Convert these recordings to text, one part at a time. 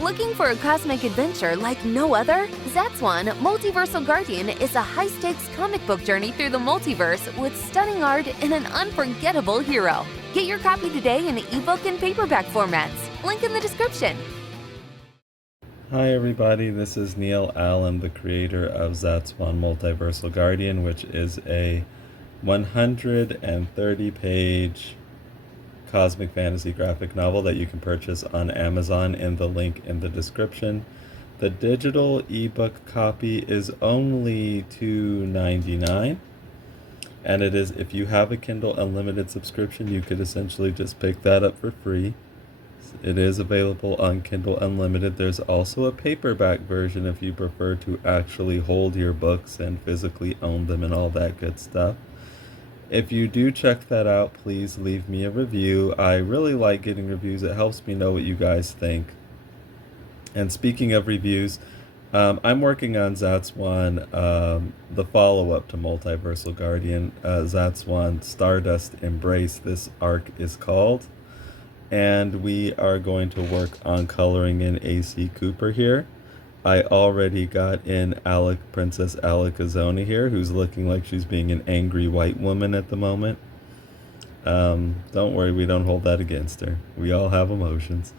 Looking for a cosmic adventure like no other? Zatswan, Multiversal Guardian is a high-stakes comic book journey through the multiverse with stunning art and an unforgettable hero. Get your copy today in ebook and paperback formats. Link in the description. Hi everybody, this is Neil Allen, the creator of Zatswan Multiversal Guardian, which is a 130-page cosmic fantasy graphic novel that you can purchase on Amazon in the link in the description. The digital ebook copy is only $2.99, and it is, if you have a Kindle Unlimited subscription, you could essentially just pick that up for free. It is available on Kindle Unlimited. There's also a paperback version if you prefer to actually hold your books and physically own them and all that good stuff. If you do check that out, please leave me a review. I really like getting reviews. It helps me know what you guys think. And speaking of reviews, I'm working on Zatswan, the follow-up to Multiversal Guardian, Zatswan Stardust Embrace, this arc is called. And we are going to work on coloring in AC Cooper here. I already got in Princess Alakazona here, who's looking like she's being an angry white woman at the moment. Don't worry, we don't hold that against her. We all have emotions.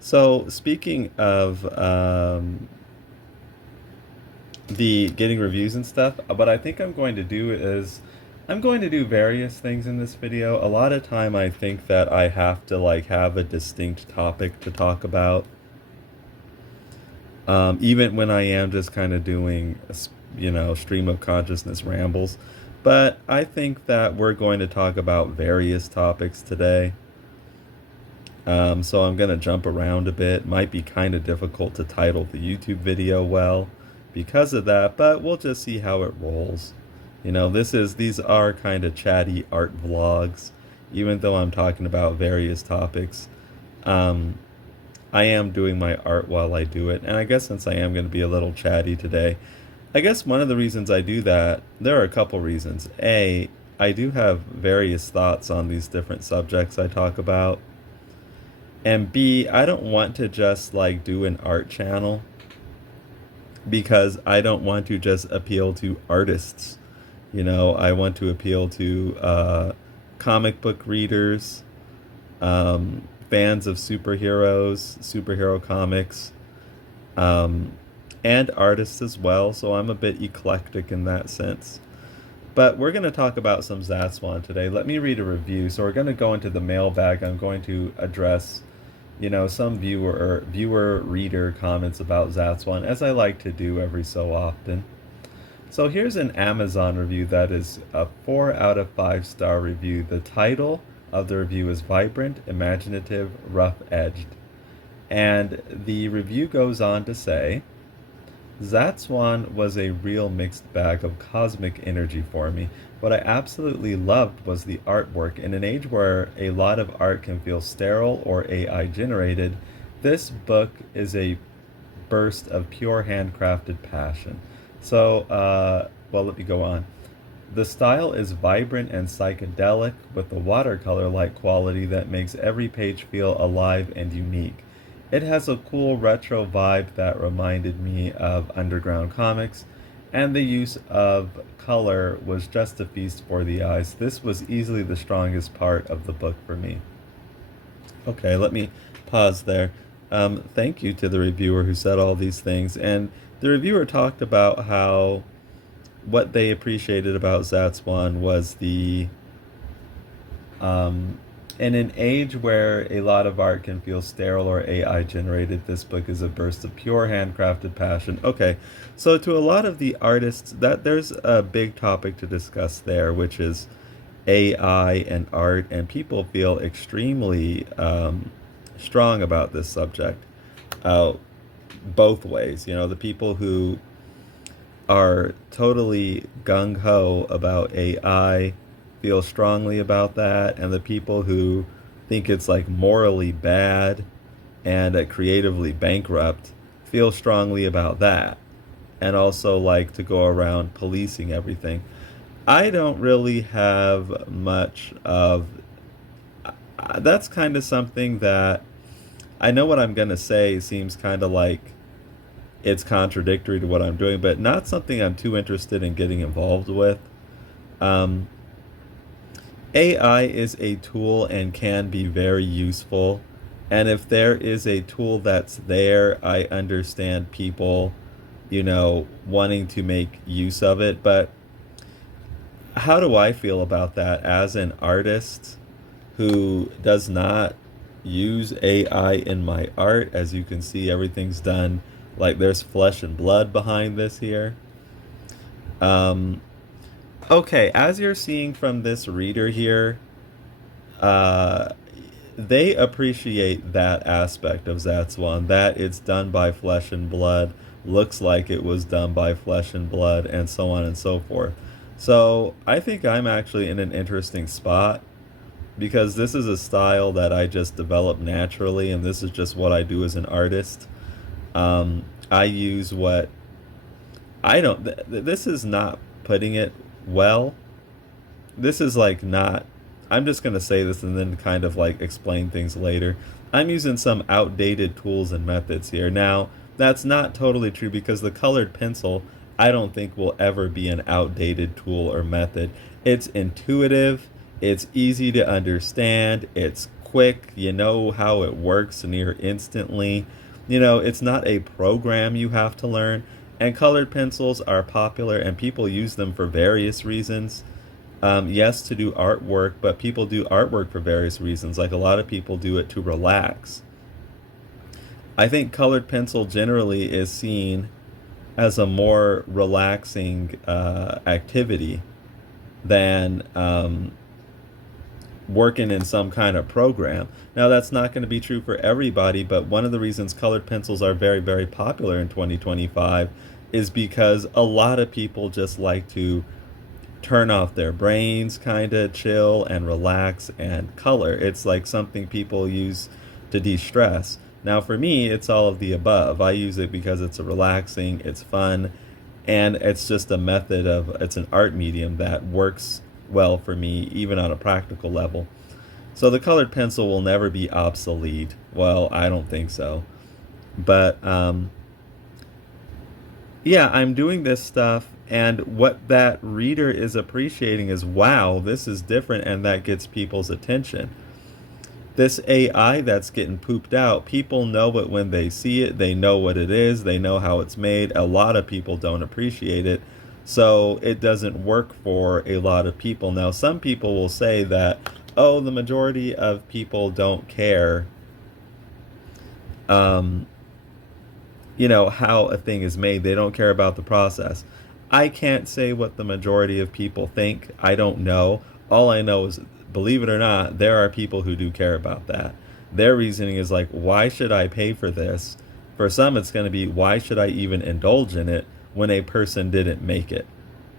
So speaking of the getting reviews and stuff, what I think I'm going to do is I'm going to do various things in this video. A lot of time I think that I have to have a distinct topic to talk about. Even when I am just kind of doing, stream of consciousness rambles. But I think that we're going to talk about various topics today. So I'm going to jump around a bit. Might be kind of difficult to title the YouTube video well because of that, but we'll just see how it rolls. These are kind of chatty art vlogs, even though I'm talking about various topics. I am doing my art while I do it, and I guess since I am going to be a little chatty today, I guess one of the reasons I do that, there are a couple reasons. A, I do have various thoughts on these different subjects I talk about, and B, I don't want to just do an art channel because I don't want to just appeal to artists. I want to appeal to comic book readers, fans of superhero comics, and artists as well, so I'm a bit eclectic in that sense. But we're going to talk about some Zatswan today. Let me read a review. So we're going to go into the mailbag. I'm going to address, some viewer-reader comments about Zatswan, as I like to do every so often. So here's an Amazon review that is a 4 out of 5-star review. The title of the review is Vibrant, Imaginative, Rough-Edged. And the review goes on to say, Zatswan was a real mixed bag of cosmic energy for me. What I absolutely loved was the artwork. In an age where a lot of art can feel sterile or AI generated, this book is a burst of pure handcrafted passion. So, let me go on. The style is vibrant and psychedelic with a watercolor-like quality that makes every page feel alive and unique. It has a cool retro vibe that reminded me of underground comics, and the use of color was just a feast for the eyes. This was easily the strongest part of the book for me. Okay, let me pause there. Thank you to the reviewer who said all these things, and the reviewer talked about how what they appreciated about Zatswan was in an age where a lot of art can feel sterile or AI generated, this book is a burst of pure handcrafted passion. Okay, so to a lot of the artists, there's a big topic to discuss there, which is AI and art, and people feel extremely strong about this subject both ways. The people who are totally gung-ho about AI feel strongly about that, and the people who think it's morally bad and creatively bankrupt feel strongly about that, and also like to go around policing everything. I don't really have much of that's kind of something that I know what I'm gonna say seems kind of like it's contradictory to what I'm doing, but not something I'm too interested in getting involved with. Um, AI is a tool and can be very useful. And if there is a tool that's there, I understand people, wanting to make use of it. But how do I feel about that as an artist who does not use AI in my art? As you can see, everything's done like there's flesh and blood behind this here. Um, okay, as you're seeing from this reader here, uh, they appreciate that aspect of Zatswan, that it's done by flesh and blood, looks like it was done by flesh and blood, and so on and so forth. So I think I'm actually in an interesting spot because this is a style that I just developed naturally, and this is just what I do as an artist. I use what I don't. This is not putting it well. This is like not. I'm just gonna say this and then kind of like explain things later. I'm using some outdated tools and methods here. Now, that's not totally true because the colored pencil, I don't think will ever be an outdated tool or method. It's intuitive, it's easy to understand, it's quick, you know how it works near instantly. It's not a program you have to learn. And colored pencils are popular and people use them for various reasons. Yes, to do artwork, but people do artwork for various reasons. Like a lot of people do it to relax. I think colored pencil generally is seen as a more relaxing activity than working in some kind of program. Now, that's not going to be true for everybody, but one of the reasons colored pencils are very, very popular in 2025 is because a lot of people just like to turn off their brains, kind of chill and relax and color. It's like something people use to de-stress. Now, for me, it's all of the above. I use it because it's relaxing, it's fun, and it's just a method it's an art medium that works well for me, even on a practical level. So the colored pencil will never be obsolete. Well, I don't think so. But yeah, I'm doing this stuff, and what that reader is appreciating is, wow, this is different, and that gets people's attention. This AI that's getting pooped out, people know it when they see it, they know what it is, they know how it's made. A lot of people don't appreciate it, so it doesn't work for a lot of people. Now, some people will say that, oh, the majority of people don't care how a thing is made. They don't care about the process. I can't say what the majority of people think. I don't know. All I know is, believe it or not, there are people who do care about that. Their reasoning is like, why should I pay for this? For some, it's going to be, why should I even indulge in it when a person didn't make it?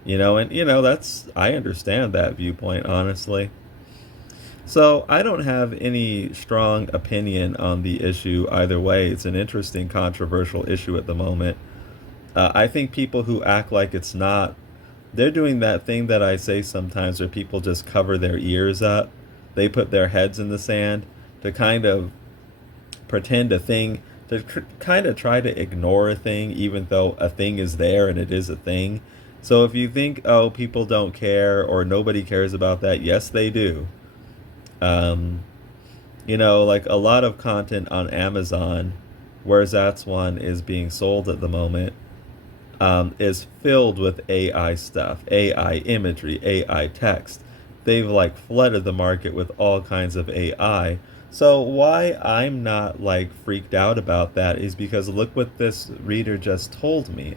I understand that viewpoint, honestly. So I don't have any strong opinion on the issue either way. It's an interesting, controversial issue at the moment. I think people who act like it's not, they're doing that thing that I say sometimes where people just cover their ears up. They put their heads in the sand to kind of pretend a thing, to kind of try to ignore a thing, even though a thing is there and it is a thing. So if you think, oh, people don't care or nobody cares about that, yes, they do. Like a lot of content on Amazon, where Zatswan is being sold at the moment, is filled with AI stuff, AI imagery, AI text. They've like flooded the market with all kinds of AI. So why I'm not like freaked out about that is because look what this reader just told me.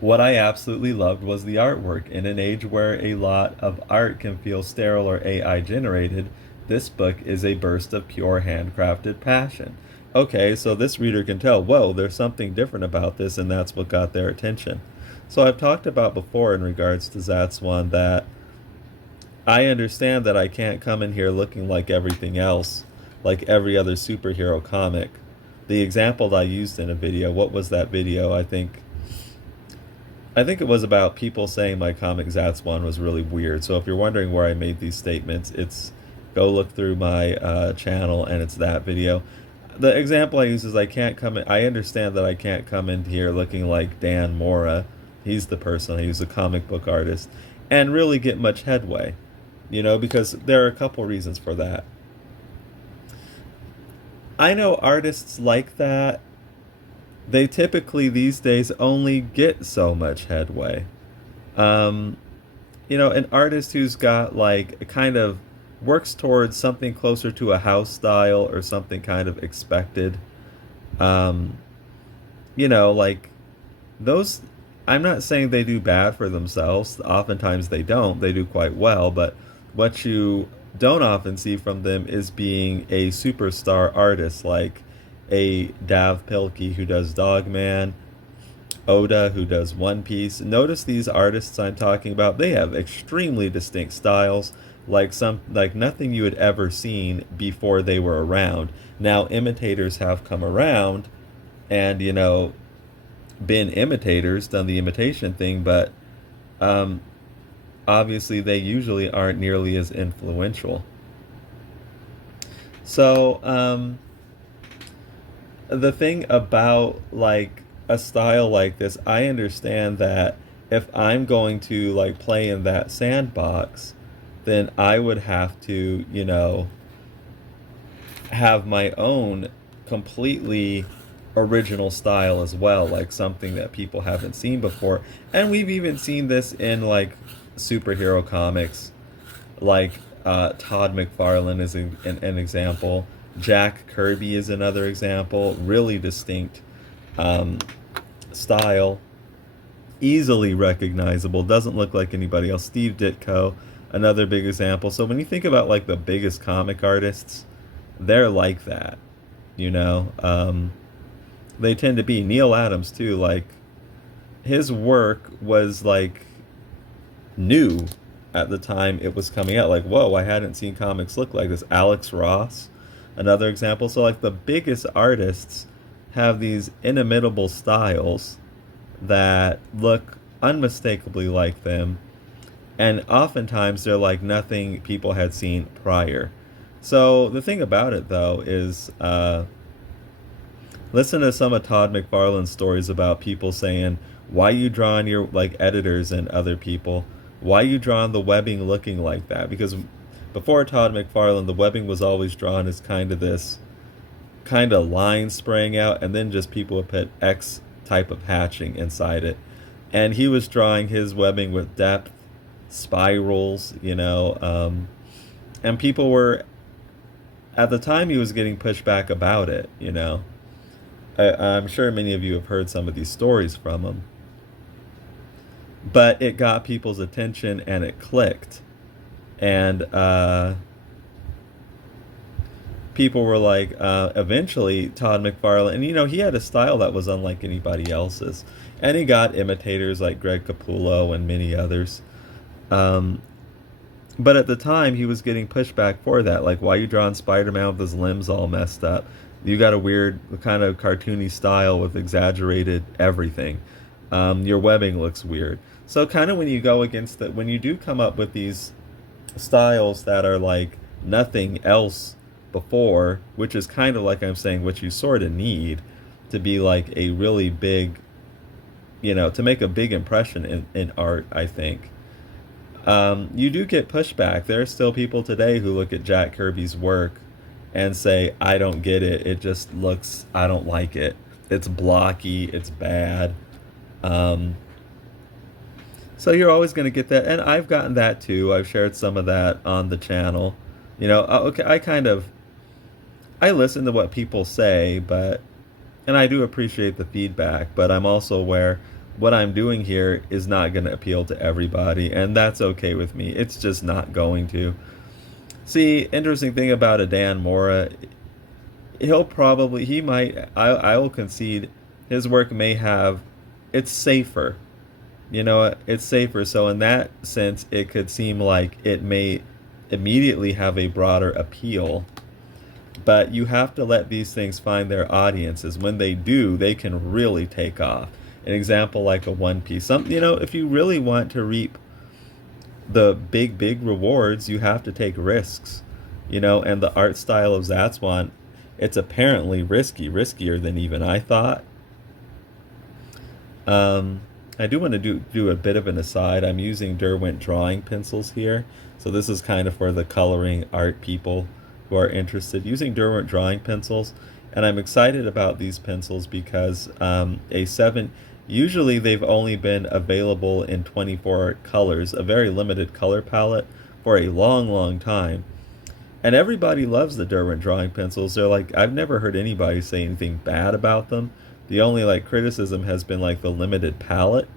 What I absolutely loved was the artwork. In an age where a lot of art can feel sterile or AI generated, this book is a burst of pure handcrafted passion. Okay, so this reader can tell, whoa, there's something different about this, and that's what got their attention. So I've talked about before in regards to Zatswan that I understand that I can't come in here looking like everything else, like every other superhero comic. The example that I used in a video, what was that video? I think it was about people saying my comic Zatswan was really weird. So if you're wondering where I made these statements, it's go look through my channel, and it's that video. The example I use is I understand that I can't come in here looking like Dan Mora. He's the person I use, a comic book artist, and really get much headway, because there are a couple reasons for that. I know artists like that. They typically these days only get so much headway. An artist who's got like a kind of works towards something closer to a house style or something kind of expected. Like those, I'm not saying they do bad for themselves. Oftentimes they don't. They do quite well. But what you don't often see from them is being a superstar artist, like a Dav Pilkey who does Dogman, Oda who does One Piece. Notice these artists I'm talking about, they have extremely distinct styles, like nothing you had ever seen before they were around. Now imitators have come around and been imitators, done the imitation thing, but obviously they usually aren't nearly as influential. So the thing about like a style like this, I understand that if I'm going to like play in that sandbox, then I would have to, have my own completely original style as well, like something that people haven't seen before. And we've even seen this in like superhero comics, like Todd McFarlane is an example. Jack Kirby is another example. Really distinct style, easily recognizable, doesn't look like anybody else. Steve Ditko, another big example. So when you think about like the biggest comic artists, they're like that, they tend to be. Neil Adams too, like his work was like new at the time it was coming out. Like, whoa, I hadn't seen comics look like this. Alex Ross, another example. So like the biggest artists have these inimitable styles that look unmistakably like them, and oftentimes they're like nothing people had seen prior. So the thing about it though is listen to some of Todd McFarlane's stories about people saying, why you drawing your like editors and other people, why you drawing the webbing looking like that? Because before Todd McFarlane, the webbing was always drawn as kind of this kind of line spraying out, and then just people would put X type of hatching inside it. And he was drawing his webbing with depth, spirals, and people were, at the time he was getting pushback about it, I'm sure many of you have heard some of these stories from him. But it got people's attention and it clicked. And people were like, eventually Todd McFarlane, and he had a style that was unlike anybody else's. And he got imitators like Greg Capullo and many others. But at the time he was getting pushback for that. Like, why are you drawing Spider-Man with his limbs all messed up? You got a weird kind of cartoony style with exaggerated everything. Your webbing looks weird. So kind of when you go against that, when you do come up with these styles that are like nothing else before, which is kind of like I'm saying what you sort of need to be like a really big, to make a big impression in art, I think. You do get pushback. There are still people today who look at Jack Kirby's work and say, I don't get it. It just looks, I don't like it. It's blocky. It's bad. So you're always going to get that. And I've gotten that too. I've shared some of that on the channel. Okay, I listen to what people say, and I do appreciate the feedback, but I'm also aware what I'm doing here is not going to appeal to everybody, and that's okay with me. It's just not going to. See, interesting thing about a Dan Mora, I will concede his work may have, it's safer. It's safer. So in that sense, it could seem like it may immediately have a broader appeal. But you have to let these things find their audiences. When they do, they can really take off. An example like a One Piece. If you really want to reap the big rewards, you have to take risks. and the art style of Zatswan, it's apparently riskier than even I thought. I do want to do a bit of an aside. I'm using Derwent Drawing pencils here. So this is kind of for the coloring art people who are interested. Using Derwent Drawing pencils. And I'm excited about these pencils because usually they've only been available in 24 colors, a very limited color palette for a long, long time. And everybody loves the Derwent Drawing pencils. They're like, I've never heard anybody say anything bad about them. The only criticism has been the limited palette.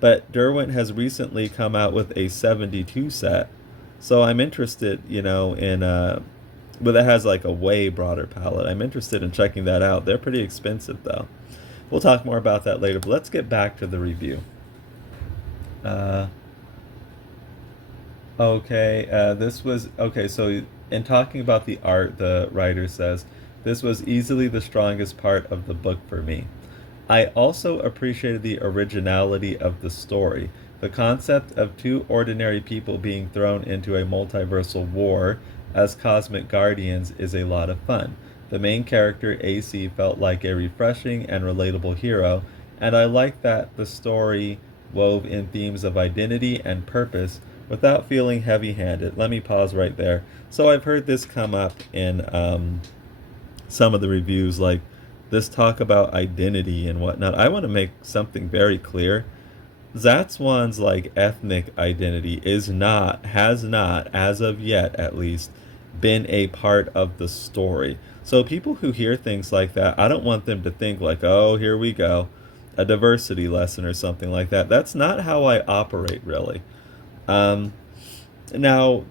But Derwent has recently come out with a 72 set. So I'm interested, but it has a way broader palette. I'm interested in checking that out. They're pretty expensive though. We'll talk more about that later, but let's get back to the review. So in talking about the art, the writer says, this was easily the strongest part of the book for me. I also appreciated the originality of the story. The concept of two ordinary people being thrown into a multiversal war as cosmic guardians is a lot of fun. The main character, AC, felt like a refreshing and relatable hero, and I like that the story wove in themes of identity and purpose without feeling heavy-handed. Let me pause right there. So I've heard this come up in some of the reviews, this talk about identity and whatnot. I want to make something very clear. Zatswan's ethnic identity has not, as of yet at least, been a part of the story. So people who hear things like that, I don't want them to think oh, here we go, a diversity lesson or something like that. That's not how I operate, really. Now,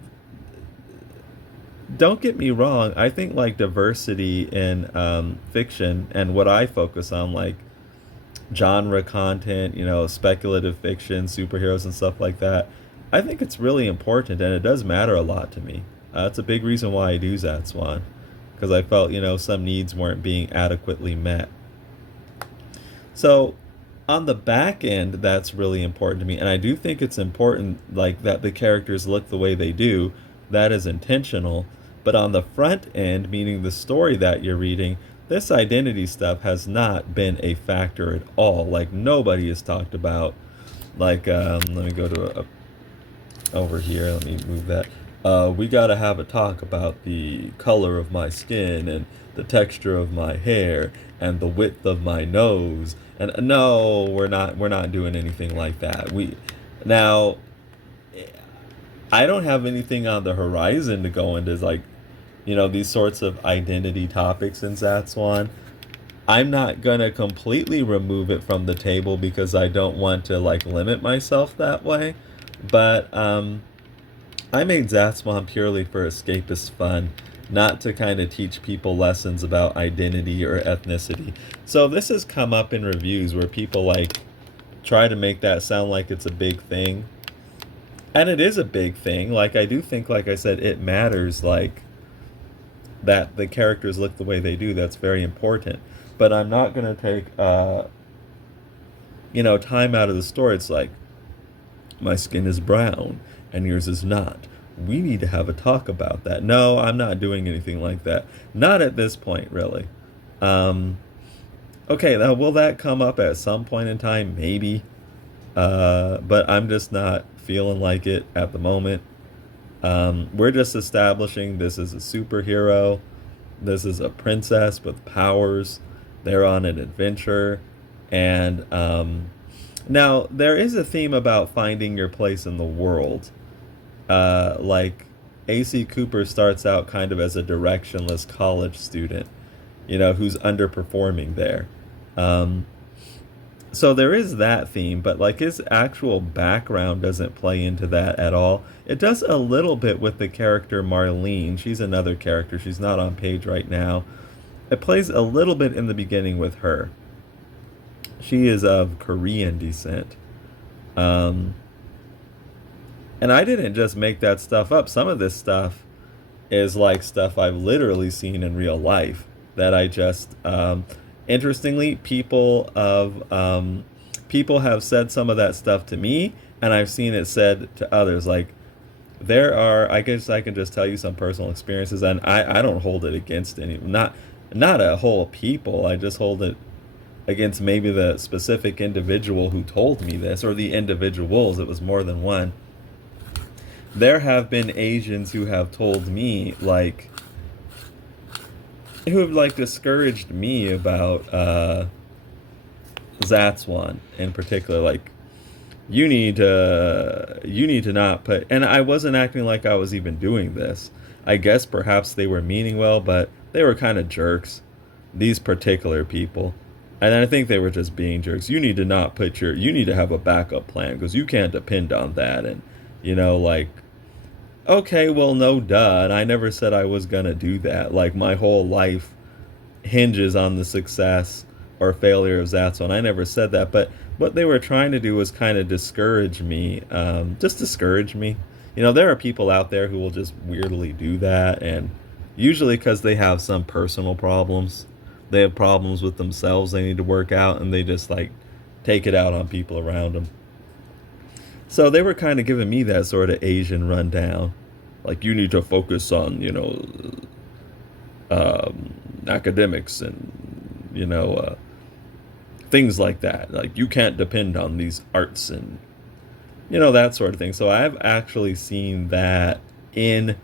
don't get me wrong, I think diversity in fiction and what I focus on, genre content, speculative fiction, superheroes and stuff like that, I think it's really important and it does matter a lot to me. It's a big reason why I do Zatswan, because I felt, some needs weren't being adequately met. So on the back end, that's really important to me, and I do think it's important that the characters look the way they do. That is intentional. But on the front end, meaning the story that you're reading, this identity stuff has not been a factor at all. Nobody has talked about, let me go to over here. Let me move that. We gotta have a talk about the color of my skin and the texture of my hair and the width of my nose. And no, we're not doing anything like that. Now, I don't have anything on the horizon to go into these sorts of identity topics in Zatswan. I'm not gonna completely remove it from the table because I don't want to limit myself that way. But I made Zatswan purely for escapist fun, not to kind of teach people lessons about identity or ethnicity. So this has come up in reviews where people try to make that sound like it's a big thing. And it is a big thing. I do think, I said, it matters, that the characters look the way they do. That's very important. But I'm not going to take, time out of the story. It's my skin is brown and yours is not. We need to have a talk about that. No, I'm not doing anything like that. Not at this point, really. Okay, now will that come up at some point in time? Maybe. But I'm just not feeling like it at the moment. We're just establishing this is a superhero. This is a princess with powers. They're on an adventure. And now there is a theme about finding your place in the world. A.C. Cooper starts out kind of as a directionless college student, who's underperforming there. So there is that theme, but his actual background doesn't play into that at all. It does a little bit with the character Marlene. She's another character. She's not on page right now. It plays a little bit in the beginning with her. She is of Korean descent. And I didn't just make that stuff up. Some of this stuff is stuff I've literally seen in real life that I just... Interestingly, people have said some of that stuff to me, and I've seen it said to others. I guess I can just tell you some personal experiences, and I don't hold it against any, not a whole people. I just hold it against maybe the specific individual who told me this, or the individuals. It was more than one. There have been Asians who have told me, like, who have like discouraged me about Zatswan in particular. Like, you need to not put, and I wasn't acting like I was even doing this. I guess perhaps they were meaning well, but they were kind of jerks, these particular people. And I think they were just being jerks. You need to not put your, you need to have a backup plan because you can't depend on that. And, like, okay, well, no, duh. And I never said I was going to do that. Like, my whole life hinges on the success or failure of Zatswan. I never said that. But what they were trying to do was kind of discourage me, just discourage me. There are people out there who will just weirdly do that. And usually because they have some personal problems. They have problems with themselves they need to work out, and they just like take it out on people around them. So they were kind of giving me that sort of Asian rundown. Like, you need to focus on, academics and, things like that. Like, you can't depend on these arts and, that sort of thing. So I've actually seen that I'm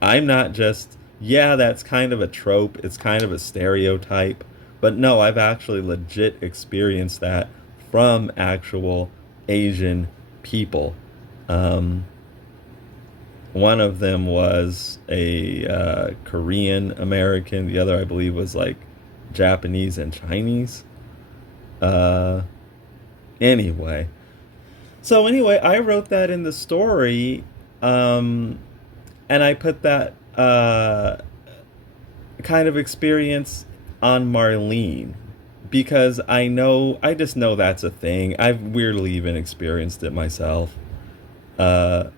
not just, yeah, that's kind of a trope. It's kind of a stereotype. But no, I've actually legit experienced that from actual Asian people. One of them was a Korean American. The other, I believe, was like Japanese and Chinese. Anyway. So anyway, I wrote that in the story. And I put that kind of experience on Marlene because I just know that's a thing. I've weirdly even experienced it myself. So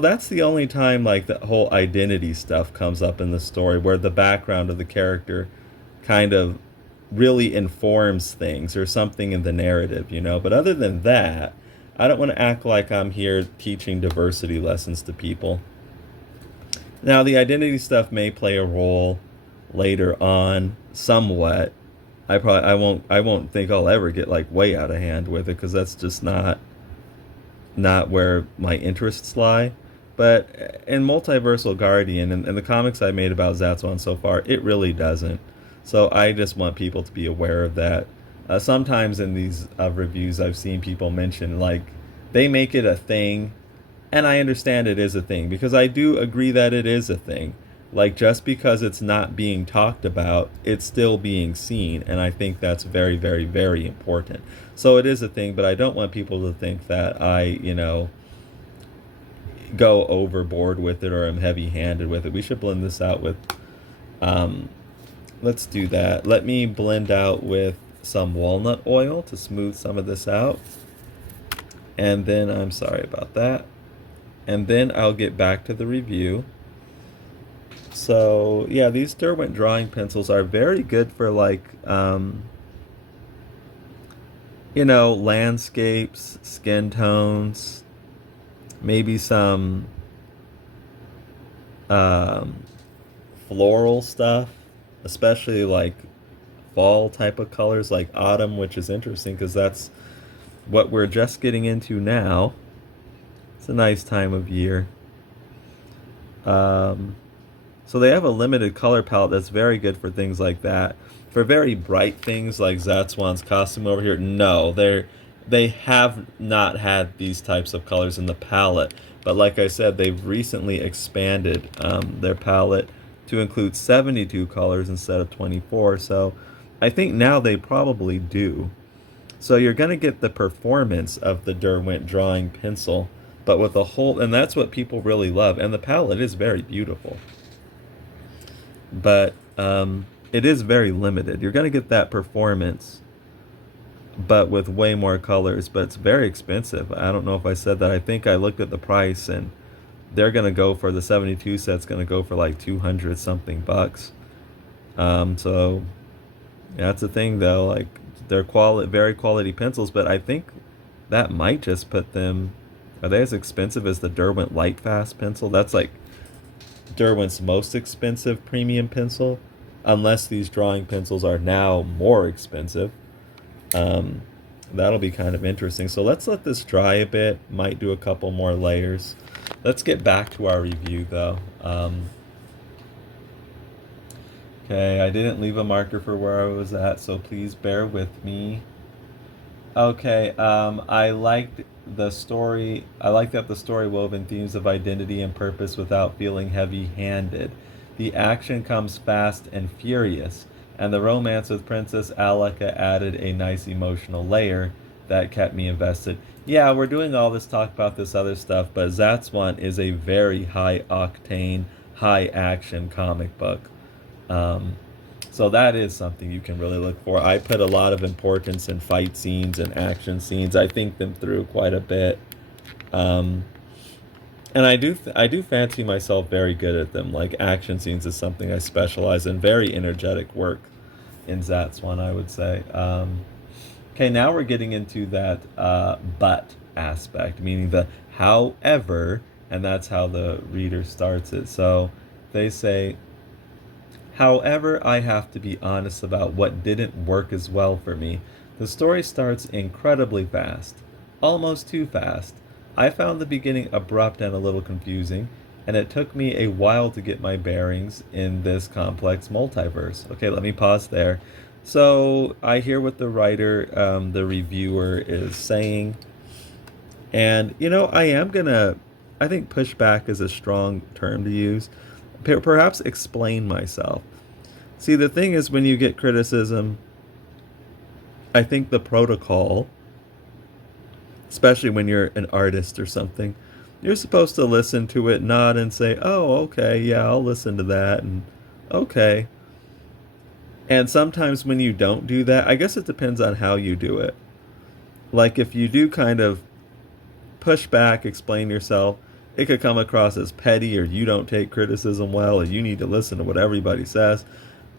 that's the only time like the whole identity stuff comes up in the story, where the background of the character kind of really informs things or something in the narrative, But other than that, I don't want to act like I'm here teaching diversity lessons to people. Now, the identity stuff may play a role later on, somewhat. I won't think I'll ever get like way out of hand with it because that's just not where my interests lie. But in Multiversal Guardian and the comics I made about Zatswan so far, it really doesn't. So I just want people to be aware of that. Sometimes in these reviews, I've seen people mention like they make it a thing. And I understand it is a thing, because I do agree that it is a thing. Like, just because it's not being talked about, it's still being seen. And I think that's very, very, very important. So it is a thing, but I don't want people to think that I, go overboard with it or am heavy-handed with it. We should blend this out with, let's do that. Let me blend out with some walnut oil to smooth some of this out. And then, I'm sorry about that. And then I'll get back to the review. So, yeah, these Derwent Drawing pencils are very good for, like, landscapes, skin tones, maybe some floral stuff, especially, like, fall type of colors, like autumn, which is interesting because that's what we're just getting into now. It's a nice time of year. So they have a limited color palette that's very good for things like that. For very bright things like Zatswan's costume over here, no, they have not had these types of colors in the palette. But like I said, they've recently expanded their palette to include 72 colors instead of 24. So I think now they probably do. So you're going to get the performance of the Derwent Drawing pencil, but with a whole, and that's what people really love. And the palette is very beautiful. But it is very limited. You're going to get that performance, but with way more colors. But it's very expensive. I don't know if I said that. I think I looked at the price, and they're going to go for the 72 set's going to go for like 200 something bucks. So yeah, that's the thing though. Like, they're very quality pencils, but I think that might just put them Are they as expensive as the Derwent Lightfast pencil? That's like Derwent's most expensive premium pencil, unless these drawing pencils are now more expensive. Um, that'll be kind of interesting. So let's let this dry a bit. Might do a couple more layers. Let's get back to our review though. Okay, I didn't leave a marker for where I was at, so please bear with me. Okay, I liked the story. I like that the story wove in themes of identity and purpose without feeling heavy-handed. The action comes fast and furious, and the romance with Princess Aleka added a nice emotional layer that kept me invested. Yeah, we're doing all this talk about this other stuff, but Zatswan is a very high-octane, high-action comic book. Um, so that is something you can really look for. I put a lot of importance in fight scenes and action scenes. I think them through quite a bit, um, and I do fancy myself very good at them. Like action scenes is something I specialize in. Very energetic work in Zatswan, I would say. Okay, now we're getting into that but aspect, meaning the however, and that's how the reader starts it. So they say, however, I have to be honest about what didn't work as well for me. The story starts incredibly fast, almost too fast. I found the beginning abrupt and a little confusing, and it took me a while to get my bearings in this complex multiverse. Okay, let me pause there. So I hear what the writer, the reviewer is saying, and I think pushback is a strong term to use. Perhaps explain myself. See, the thing is, when you get criticism, I think the protocol, especially when you're an artist or something, you're supposed to listen to it, nod, and say, oh, okay, yeah, I'll listen to that, and okay. And sometimes when you don't do that, I guess it depends on how you do it. Like, if you do kind of push back, explain yourself, it could come across as petty, or you don't take criticism well, or you need to listen to what everybody says.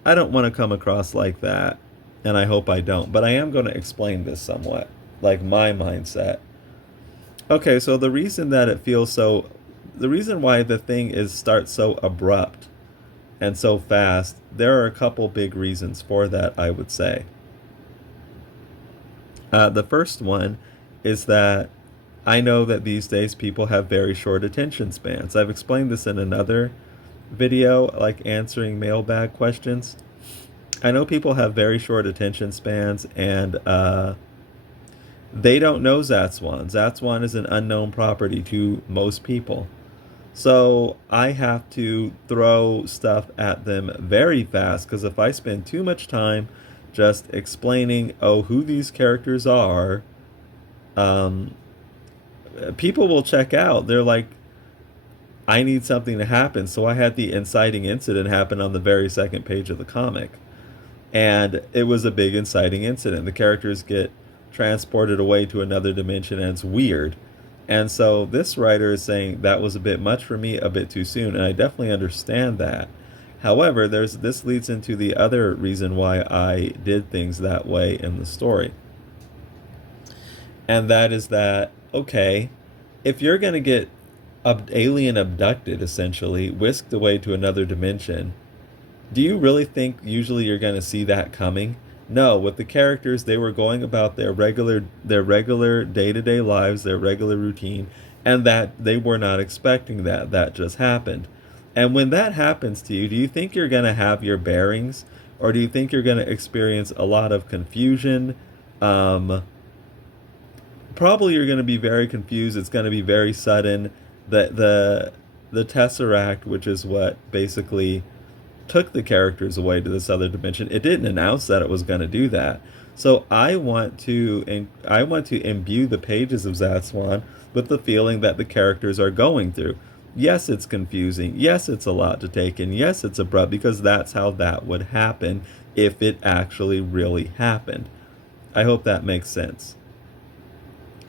I don't want to come across like that, and I hope I don't, but I am going to explain this somewhat, like my mindset. Okay, so the reason why the thing starts so abrupt and so fast, there are a couple big reasons for that, I would say. The first one is that I know that these days people have very short attention spans. I've explained this in another video, like answering mailbag questions. I know people have very short attention spans, and they don't know Zatswan. Zatswan is an unknown property to most people. So I have to throw stuff at them very fast, because if I spend too much time just explaining, who these characters are, people will check out. They're like, I need something to happen. So I had the inciting incident happen on the very second page of the comic. And it was a big inciting incident. The characters get transported away to another dimension, and it's weird. And so this writer is saying that was a bit much for me, a bit too soon, and I definitely understand that. However, this leads into the other reason why I did things that way in the story. And that is that, okay, if you're going to get alien abducted, essentially, whisked away to another dimension, do you really think usually you're going to see that coming? No, with the characters, they were going about their regular day-to-day lives, their regular routine, and that they were not expecting that. That just happened. And when that happens to you, do you think you're going to have your bearings, or do you think you're going to experience a lot of confusion? Probably you're going to be very confused. It's going to be very sudden. The Tesseract, which is what basically took the characters away to this other dimension, it didn't announce that it was going to do that. So I want to imbue the pages of Zatswan with the feeling that the characters are going through. Yes, it's confusing. Yes, it's a lot to take in. Yes, it's abrupt, because that's how that would happen if it actually really happened. I hope that makes sense.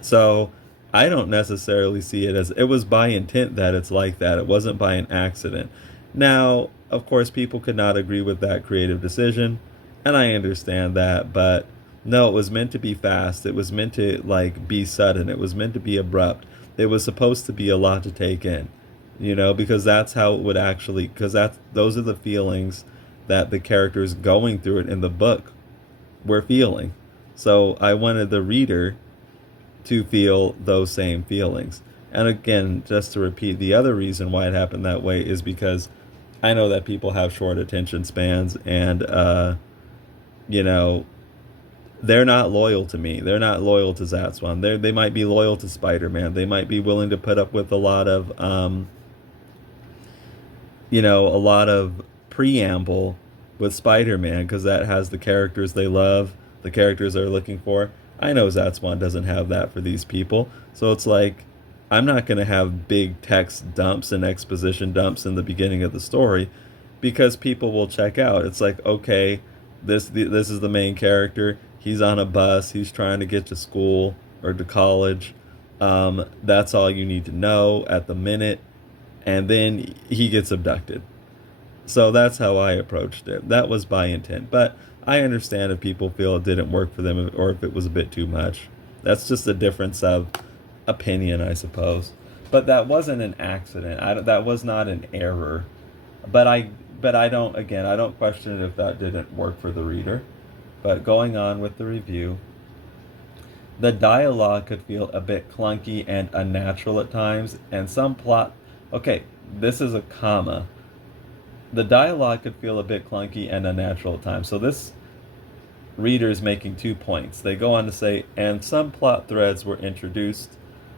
So I don't necessarily see it as, it was by intent that it's like that. It wasn't by an accident. Now, of course, people could not agree with that creative decision, and I understand that, but no, it was meant to be fast. It was meant to be sudden. It was meant to be abrupt. it was supposed to be a lot to take in, because that's how it would actually, because those are the feelings that the characters going through it in the book were feeling. So I wanted the reader to feel those same feelings. And again, just to repeat, the other reason why it happened that way is because I know that people have short attention spans, and they're not loyal to me. They're not loyal to Zatswan. They might be loyal to Spider-Man. They might be willing to put up with a lot of preamble with Spider-Man because that has the characters they love, the characters they're looking for. I know Zatswan doesn't have that for these people. So it's like, I'm not going to have big text dumps and exposition dumps in the beginning of the story because people will check out. It's like, okay, this is the main character. He's on a bus. He's trying to get to school or to college. That's all you need to know at the minute. And then he gets abducted. So that's how I approached it. That was by intent. But I understand if people feel it didn't work for them or if it was a bit too much. That's just a difference of opinion, I suppose. But that wasn't an accident. That was not an error. But I don't question it if that didn't work for the reader. But going on with the review, the dialogue could feel a bit clunky and unnatural at times, and some plot... Okay, this is a comma. The dialogue could feel a bit clunky and unnatural at times. So this reader is making 2 points. They go on to say, and some plot threads were introduced,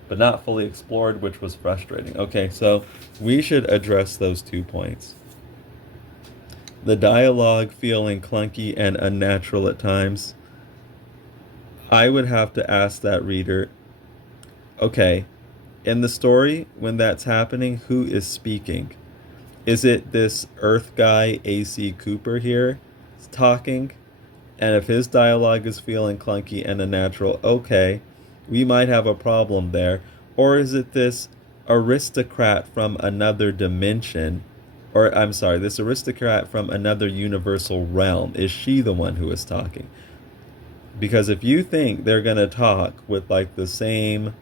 but not fully explored, which was frustrating. Okay, so we should address those 2 points. The dialogue feeling clunky and unnatural at times. I would have to ask that reader, okay, in the story, when that's happening, who is speaking? Is it this Earth guy, A.C. Cooper here, talking? And if his dialogue is feeling clunky and unnatural, okay, we might have a problem there. Or is it this aristocrat from another dimension? Or, I'm sorry, this aristocrat from another universal realm. Is she the one who is talking? Because if you think they're going to talk with like the same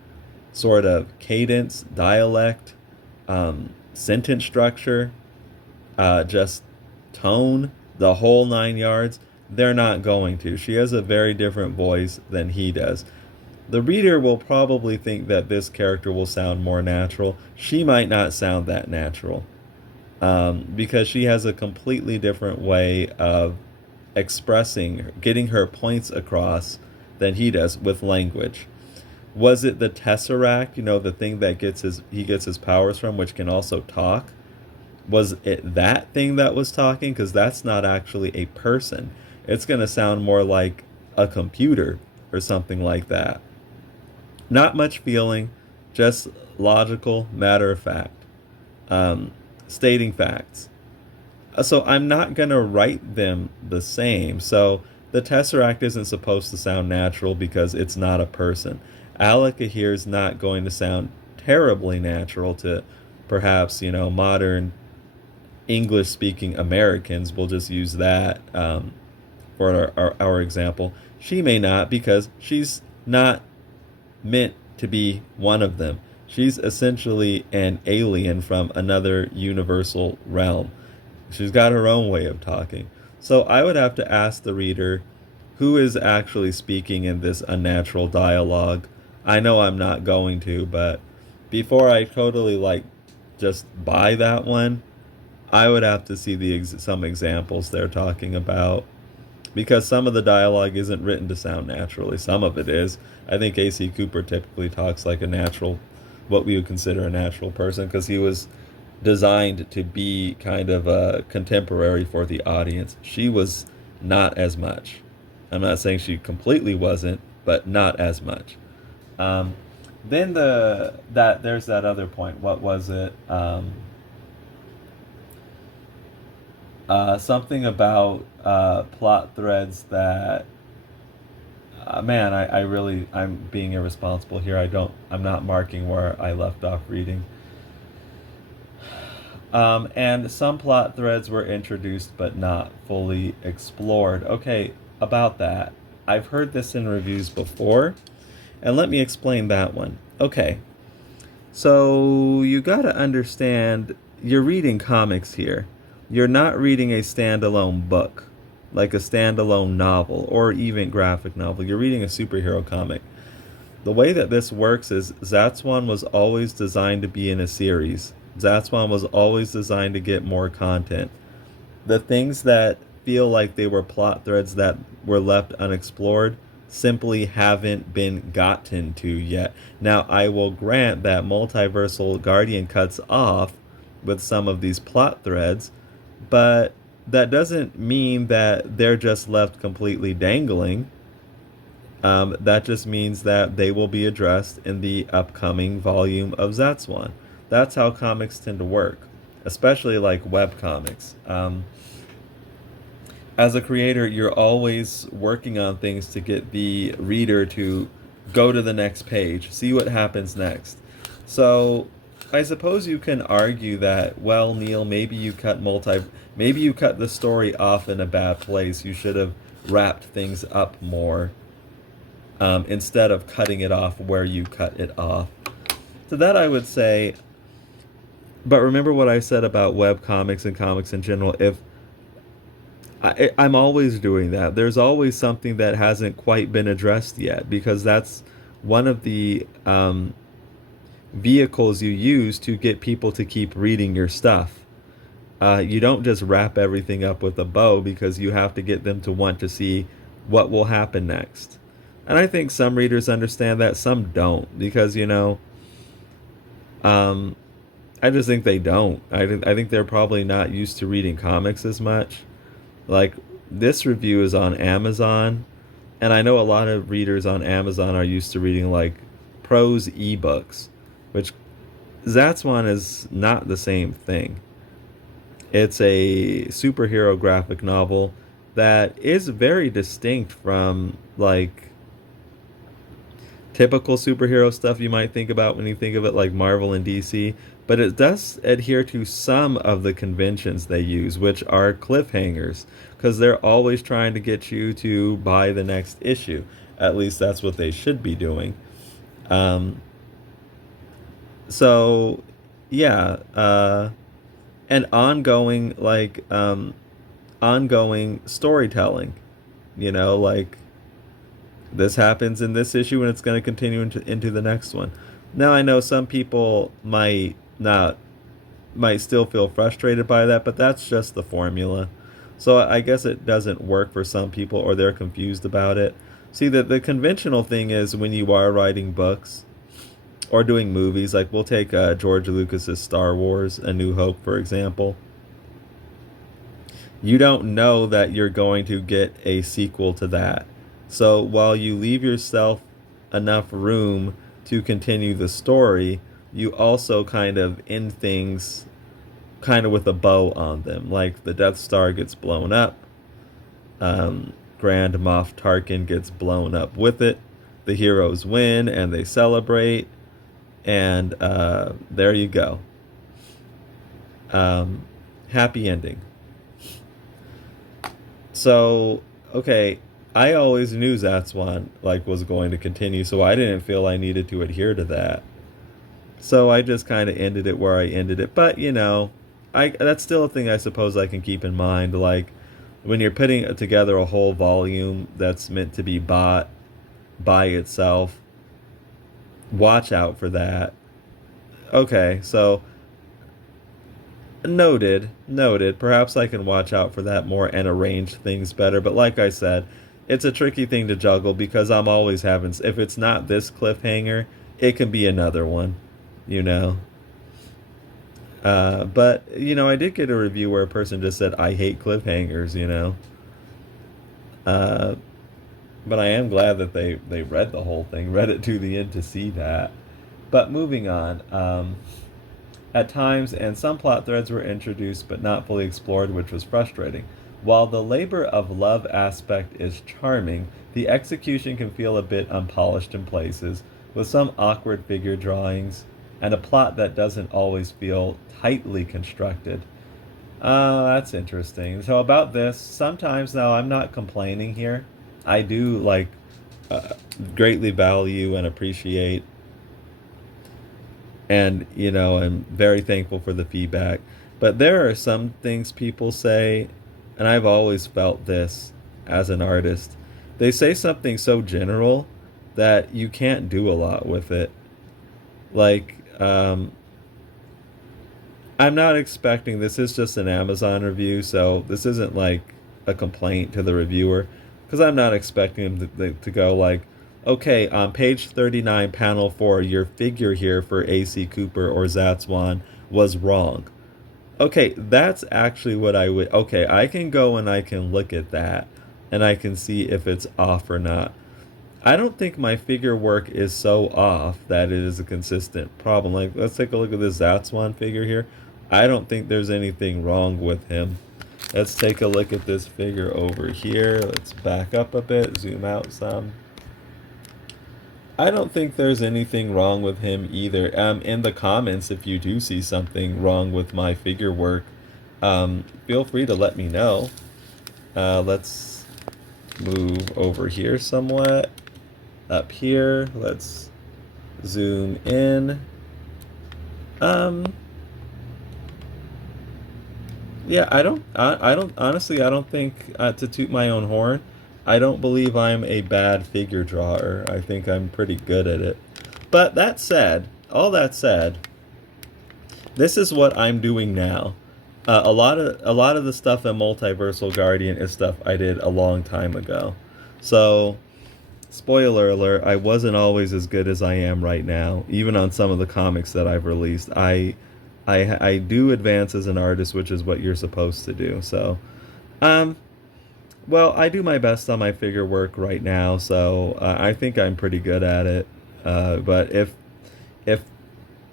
sort of cadence, dialect, sentence structure, just tone, the whole 9 yards, they're not going to. She has a very different voice than he does. The reader will probably think that this character will sound more natural. She might not sound that natural because she has a completely different way of expressing, getting her points across than he does with language. Was it the Tesseract, the thing that he gets his powers from, which can also talk? Was it that thing that was talking? Because that's not actually a person. It's going to sound more like a computer or something like that. Not much feeling, just logical, matter of fact, stating facts. So I'm not going to write them the same. So the Tesseract isn't supposed to sound natural because it's not a person. Alika here is not going to sound terribly natural to perhaps, modern English-speaking Americans. We'll just use that for our example. She may not, because she's not meant to be one of them. She's essentially an alien from another universal realm. She's got her own way of talking. So I would have to ask the reader, who is actually speaking in this unnatural dialogue? I know I'm not going to, but before I totally just buy that one, I would have to see some examples they're talking about, because some of the dialogue isn't written to sound naturally. Some of it is. I think A.C. Cooper typically talks like a natural, what we would consider a natural person, because he was designed to be kind of a contemporary for the audience. She was not as much. I'm not saying she completely wasn't, but not as much. Then there's that other point. What was it? Something about plot threads that I'm being irresponsible here. I'm not marking where I left off reading. And some plot threads were introduced but not fully explored. Okay, about that. I've heard this in reviews before, and let me explain that one. Okay, So you gotta understand, you're reading comics here. You're not reading a standalone book, like a standalone novel or even graphic novel. You're reading a superhero comic. The way that this works is Zatswan was always designed to be in a series. Zatswan was always designed to get more content. The things that feel like they were plot threads that were left unexplored simply haven't been gotten to yet. Now, I will grant that Multiversal Guardian cuts off with some of these plot threads, but that doesn't mean that they're just left completely dangling. That just means that they will be addressed in the upcoming volume of Zatswan. That's how comics tend to work, especially like web comics. As a creator, you're always working on things to get the reader to go to the next page, see what happens next. So I suppose you can argue that, well, Neil, maybe you cut the story off in a bad place. You should have wrapped things up more, instead of cutting it off where you cut it off. To that I would say, but remember what I said about web comics and comics in general. If I'm always doing that. There's always something that hasn't quite been addressed yet, because that's one of the vehicles you use to get people to keep reading your stuff. You don't just wrap everything up with a bow, because you have to get them to want to see what will happen next. And I think some readers understand that, some don't, because, I just think they don't. I think they're probably not used to reading comics as much. Like, this review is on Amazon, and I know a lot of readers on Amazon are used to reading like prose ebooks, which Zatswan is not the same thing. It's a superhero graphic novel that is very distinct from like typical superhero stuff you might think about when you think of it like Marvel and DC, but it does adhere to some of the conventions they use, which are cliffhangers, because they're always trying to get you to buy the next issue. At least that's what they should be doing. Um, so, yeah, and ongoing storytelling. Like, this happens in this issue and it's going to continue into the next one. Now, I know some people might still feel frustrated by that, but that's just the formula. So I guess it doesn't work for some people, or they're confused about it. See, the conventional thing is, when you are writing books or doing movies, like we'll take George Lucas's Star Wars A New Hope, for example. You don't know that you're going to get a sequel to that. So while you leave yourself enough room to continue the story, you also kind of end things kind of with a bow on them. Like, the Death Star gets blown up, Grand Moff Tarkin gets blown up with it, the heroes win and they celebrate, and there you go. Happy ending. So, okay, I always knew Zatswan was going to continue, so I didn't feel I needed to adhere to that. So I just kind of ended it where I ended it. But that's still a thing I suppose I can keep in mind. Like, when you're putting together a whole volume that's meant to be bought by itself, watch out for that. Okay, so noted. Perhaps I can watch out for that more and arrange things better. But like I said, it's a tricky thing to juggle, because I'm always having, if it's not this cliffhanger, it can be another one, But, I did get a review where a person just said, I hate cliffhangers, But I am glad that they read the whole thing, read it to the end to see that. But moving on, at times, and some plot threads were introduced but not fully explored, which was frustrating. While the labor of love aspect is charming, the execution can feel a bit unpolished in places, with some awkward figure drawings, and a plot that doesn't always feel tightly constructed. That's interesting. So about this, sometimes, now I'm not complaining here. I do greatly value and appreciate And, I'm very thankful for the feedback. But there are some things people say, and I've always felt this as an artist. They say something so general that you can't do a lot with it. Like, I'm not expecting, this is just an Amazon review, so this isn't like a complaint to the reviewer, because I'm not expecting them to go like, okay, on page 39, panel 4, your figure here for AC Cooper or Zatswan was wrong. Okay, that's actually what I would, okay, I can go and I can look at that, and I can see if it's off or not. I don't think my figure work is so off that it is a consistent problem. Like, let's take a look at this Zatswan figure here. I don't think there's anything wrong with him. Let's take a look at this figure over here. Let's back up a bit, zoom out some. I don't think there's anything wrong with him either. In the comments, if you do see something wrong with my figure work, feel free to let me know. Let's move over here somewhat. Up here, let's zoom in. Yeah, I don't honestly, I don't think, to toot my own horn, I don't believe I'm a bad figure drawer. I think I'm pretty good at it. But that said, all that said, this is what I'm doing now. A lot of the stuff in Multiversal Guardian is stuff I did a long time ago. So, spoiler alert, I wasn't always as good as I am right now, even on some of the comics that I've released. I do advance as an artist, which is what you're supposed to do. So, well, I do my best on my figure work right now, so I think I'm pretty good at it. But if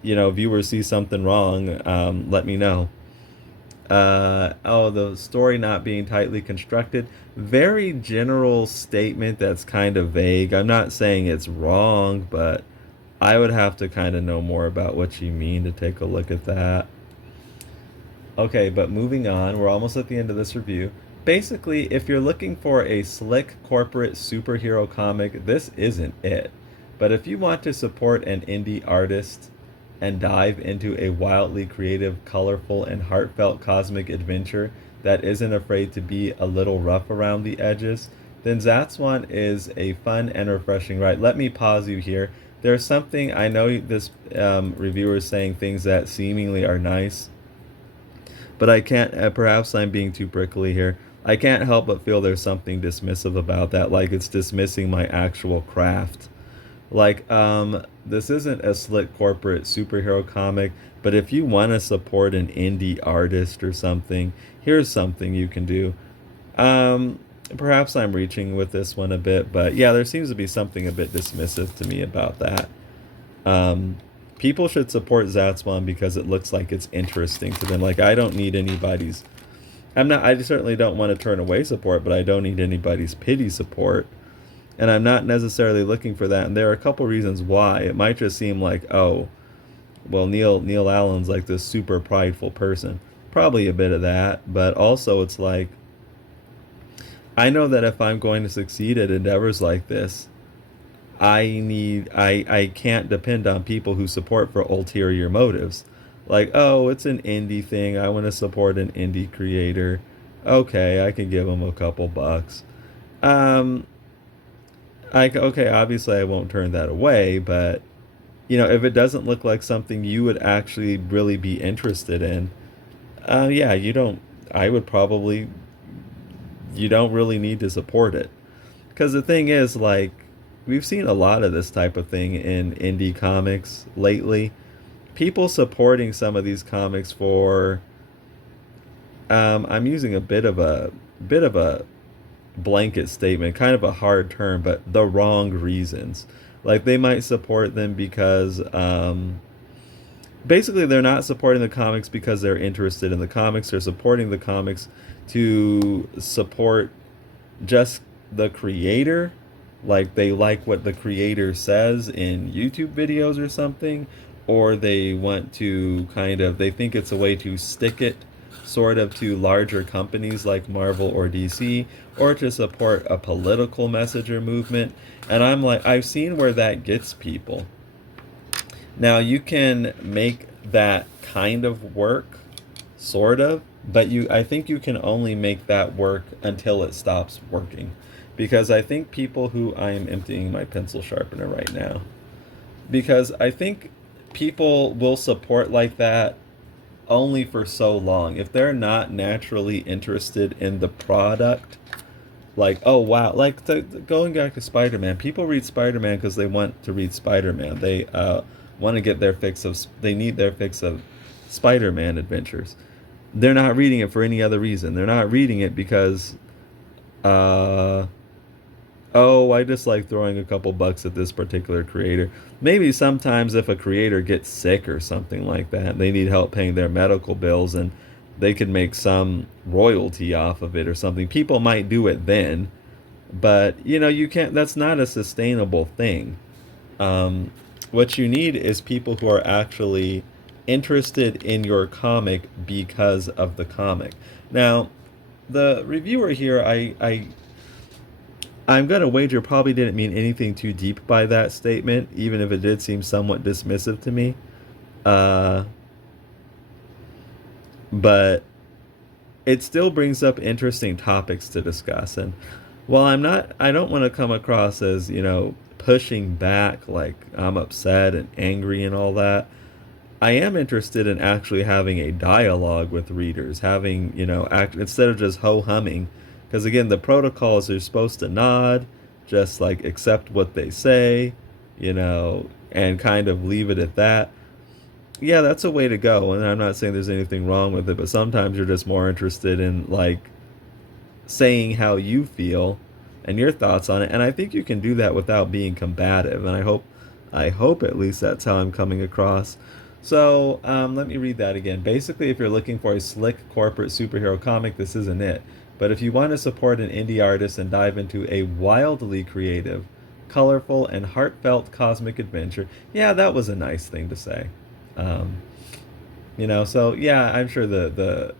viewers see something wrong, let me know. Oh, the story not being tightly constructed. Very general statement that's kind of vague. I'm not saying it's wrong, but I would have to kind of know more about what you mean to take a look at that. Okay, but moving on, we're almost at the end of this review. Basically, if you're looking for a slick corporate superhero comic, this isn't it. But if you want to support an indie artist and dive into a wildly creative, colorful, and heartfelt cosmic adventure that isn't afraid to be a little rough around the edges, then Zatswan is a fun and refreshing ride. Let me pause you here. There's something, I know this reviewer is saying things that seemingly are nice, but I can't, perhaps I'm being too prickly here. I can't help but feel there's something dismissive about that, like it's dismissing my actual craft. Like, this isn't a slick corporate superhero comic, but if you want to support an indie artist or something, here's something you can do. Perhaps I'm reaching with this one a bit, but yeah, there seems to be something a bit dismissive to me about that. People should support Zatswan because it looks like it's interesting to them. Like, I don't need anybody's... I certainly don't want to turn away support, but I don't need anybody's pity support. And I'm not necessarily looking for that. And there are a couple reasons why. It might just seem like, oh, well, Neil Allen's like this super prideful person. Probably a bit of that. But also it's like, I know that if I'm going to succeed at endeavors like this, I can't depend on people who support for ulterior motives. Like, oh, it's an indie thing. I want to support an indie creator. Okay, I can give them a couple bucks. Okay, obviously I won't turn that away, but if it doesn't look like something you would actually really be interested in, yeah, you don't really need to support it. Because the thing is, like, we've seen a lot of this type of thing in indie comics lately. People supporting some of these comics for, I'm using a bit of a blanket statement, kind of a hard term, but the wrong reasons. Like, they might support them because basically they're not supporting the comics because they're interested in the comics. They're supporting the comics to support just the creator. Like, they like what the creator says in YouTube videos or something, or they want to they think it's a way to stick it sort of to larger companies like Marvel or DC, or to support a political message or movement. And I'm like, I've seen where that gets people. Now you can make that kind of work, sort of, but I think you can only make that work until it stops working. Because I think people who I am emptying my pencil sharpener right now. Because I think people will support like that only for so long. If they're not naturally interested in the product, like, oh wow, like going back to Spider-Man, people read Spider-Man because they want to read Spider-Man. They want to get their fix of, they need their fix of Spider-Man adventures. They're not reading it for any other reason. They're not reading it because, uh, oh, I just like throwing a couple bucks at this particular creator. Maybe sometimes if a creator gets sick or something like that, they need help paying their medical bills and they could make some royalty off of it or something. People might do it then, but you can't, that's not a sustainable thing. Um, what you need is people who are actually interested in your comic because of the comic. Now, the reviewer here, I'm gonna wager probably didn't mean anything too deep by that statement, even if it did seem somewhat dismissive to me. Uh, but it still brings up interesting topics to discuss. And while I don't want to come across as, pushing back, like I'm upset and angry and all that. I am interested in actually having a dialogue with readers, having, instead of just ho humming. Because again, the protocols are supposed to nod, just like accept what they say, and kind of leave it at that. Yeah, that's a way to go. And I'm not saying there's anything wrong with it, but sometimes you're just more interested in like saying how you feel and your thoughts on it. And I think you can do that without being combative. And I hope at least that's how I'm coming across. So let me read that again. Basically, if you're looking for a slick corporate superhero comic, this isn't it. But if you want to support an indie artist and dive into a wildly creative, colorful, and heartfelt cosmic adventure, yeah, that was a nice thing to say. Um, so yeah, I'm sure the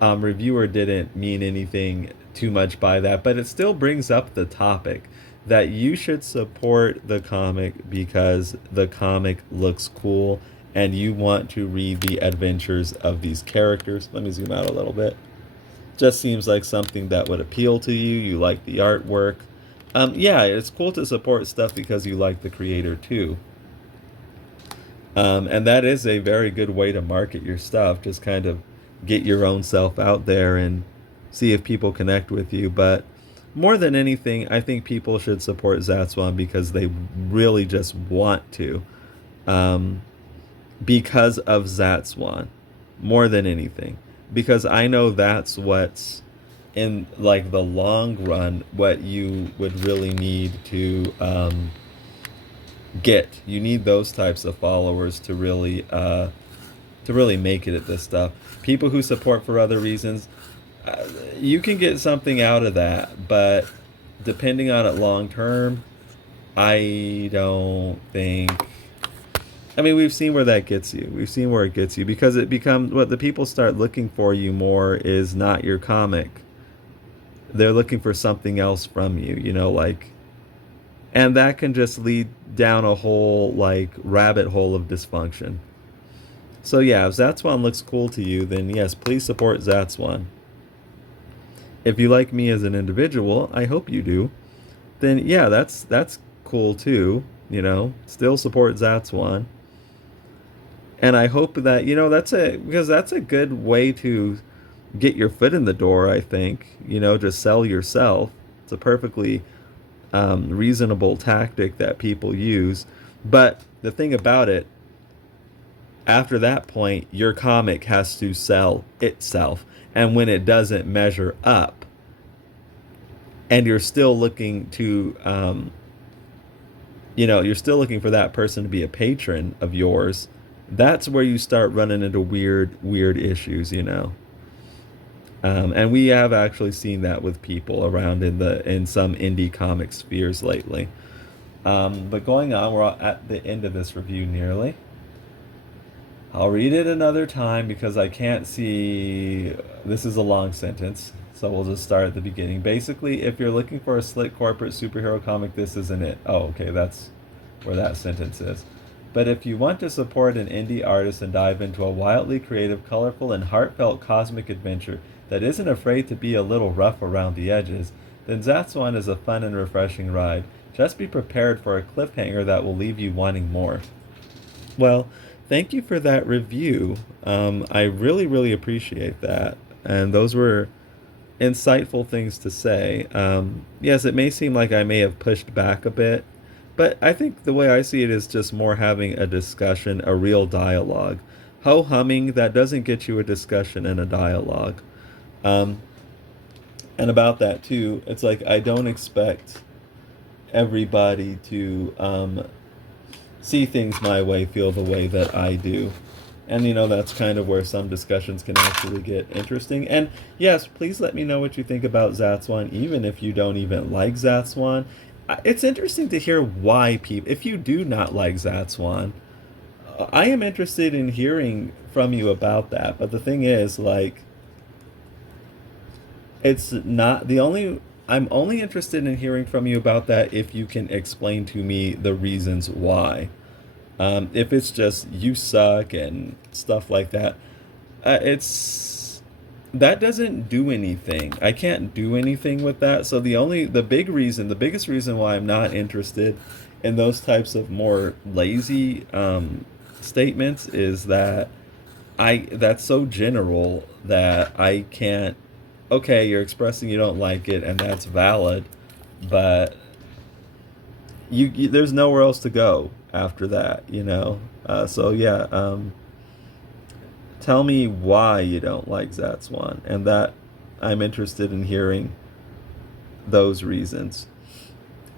reviewer didn't mean anything too much by that, but it still brings up the topic that you should support the comic because the comic looks cool and you want to read the adventures of these characters. Let me zoom out a little bit. Just seems like something that would appeal to you. You like the artwork. Yeah, it's cool to support stuff because you like the creator too. And that is a very good way to market your stuff. Just kind of get your own self out there and see if people connect with you. But more than anything, I think people should support Zatswan because they really just want to. Because of Zatswan, more than anything. Because I know that's what's in like the long run what you would really need to get. You need those types of followers to really make it at this stuff. People who support for other reasons, you can get something out of that, but depending on it long term, I don't think. I mean, we've seen where that gets you. We've seen where it gets you because it becomes what the people start looking for you more is not your comic. They're looking for something else from you, like, and that can just lead down a whole like rabbit hole of dysfunction. So yeah, if Zatswan looks cool to you, then yes, please support Zatswan. If you like me as an individual, I hope you do, then yeah, that's cool too. Still support Zatswan. And I hope that because that's a good way to get your foot in the door. I think just sell yourself. It's a perfectly reasonable tactic that people use. But the thing about it, after that point, your comic has to sell itself. And when it doesn't measure up, and you're still looking to, you're still looking for that person to be a patron of yours, that's where you start running into weird issues, And we have actually seen that with people around in some indie comic spheres lately. But going on, we're at the end of this review nearly. I'll read it another time because I can't see. This is a long sentence, so we'll just start at the beginning. Basically, if you're looking for a slick corporate superhero comic, this isn't it. Oh, okay, that's where that sentence is. But if you want to support an indie artist and dive into a wildly creative, colorful, and heartfelt cosmic adventure that isn't afraid to be a little rough around the edges, then Zatswan is a fun and refreshing ride. Just be prepared for a cliffhanger that will leave you wanting more. Well, thank you for that review. I really, really appreciate that. And those were insightful things to say. Yes, it may seem like I may have pushed back a bit, but I think the way I see it is just more having a discussion, a real dialogue. Ho-humming, that doesn't get you a discussion and a dialogue. And about that too, it's like I don't expect everybody to see things my way, feel the way that I do. And that's kind of where some discussions can actually get interesting. And yes, please let me know what you think about Zatswan, even if you don't even like Zatswan. It's interesting to hear why people, if you do not like Zatswan, I am interested in hearing from you about that. But the thing is, like, it's not the only, I'm only interested in hearing from you about that if you can explain to me the reasons why. If it's just you suck and stuff like that, that doesn't do anything. I can't do anything with that. So the biggest reason why I'm not interested in those types of more lazy statements is that that's so general that I can't. Okay, you're expressing you don't like it, and that's valid, but you there's nowhere else to go after that, so yeah, tell me why you don't like Zatswan, and that I'm interested in hearing those reasons.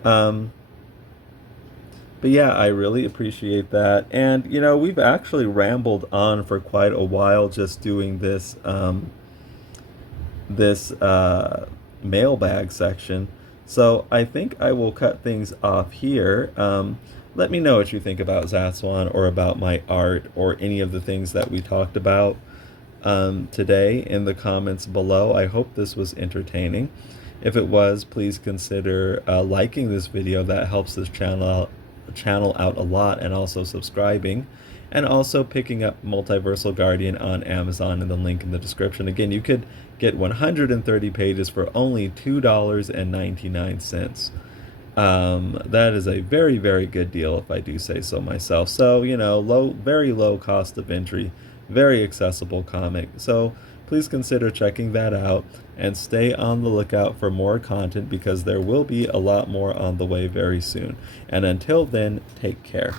But yeah, I really appreciate that. And we've actually rambled on for quite a while just doing this mailbag section. So I think I will cut things off here. Let me know what you think about Zatswan or about my art or any of the things that we talked about today in the comments below. I hope this was entertaining. If it was, please consider liking this video. That helps this channel out a lot, and also subscribing, and also picking up Multiversal Guardian on Amazon in the link in the description. Again, you could get 130 pages for only $2.99. That is a very, very good deal if I do say so myself. So, very low cost of entry, very accessible comic. So please consider checking that out and stay on the lookout for more content, because there will be a lot more on the way very soon. And until then, take care.